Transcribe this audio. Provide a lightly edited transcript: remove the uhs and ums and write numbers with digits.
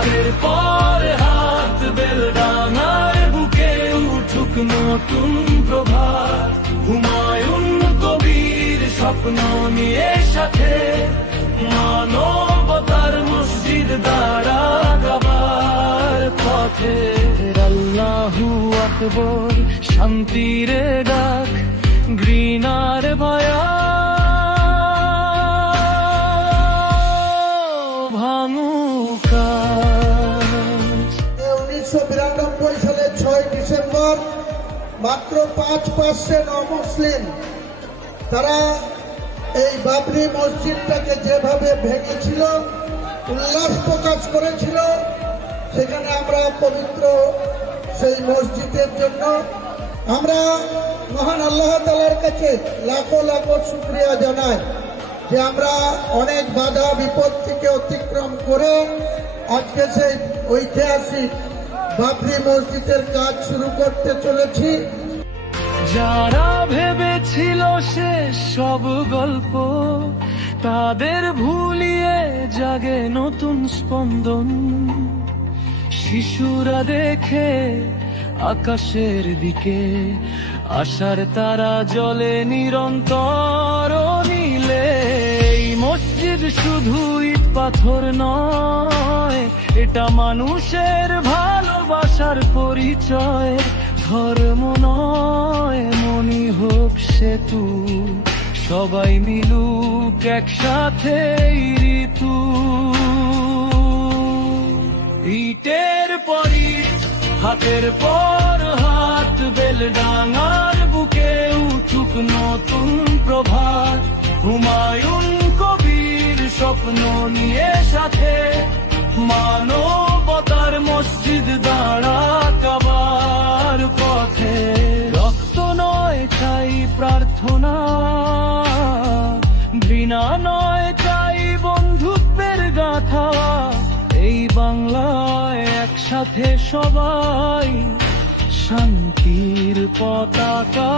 হাতের পর হাত বেলডাঙার বুকে উঠুক নতুন প্রভাত। হুমায়ুন কবির স্বপ্ন নিয়ে সাথে মানবতার মসজিদ দাঁড়াক আবার পথে। আল্লাহু আকবার শান্তির ডাক, ঘৃণার ভয়া ভাঙুকা। 1992 সালের 6 ডিসেম্বর মাত্র 5% অমুসলিম তারা এই বাবরি মসজিদটাকে যেভাবে ভেঙেছিল, উল্লাস প্রকাশ করেছিল, সেখানে আমরা পবিত্র সেই মসজিদের জন্য আমরা মহান আল্লাহ তাআলার কাছে লাখো লাখো শুকরিয়া জানাই যে আমরা অনেক বাধা বিপত্তিকে অতিক্রম করে আজকে সেই ঐতিহাসিক বাবরি মসজিদের কাজ শুরু করতে চলেছি। যারা ভেবেছিল শেষ সব গল্প, তাদের ভুলিয়ে জাগে নতুন স্পন্দন। শিশুরা দেখে আকাশের দিকে, আশার তারা জ্বলে নিরন্তর নীলে। এই মসজিদ শুধু ইট পাথর নয়, এটা মানুষের ভালোবাসার পরিচয়। ধর্ম নয়, মনি হোক সেতু, সবাই মিলুক একসাথে ঋতু। ইটের পর ইট, হাতের পর হাত বেলডাঙার বুকে উঠুক নতুন প্রভাত। হুমায়ুন কবির স্বপ্ন নিয়ে সাথে মানবতার মসজিদ দাঁড়াক আবার পথে। রক্ত নয় চাই প্রার্থনা, ঘৃণা নয় চাই বন্ধুত্বের গাথা। এই বাংলায় একসাথে সবাই শান্তির পতাকা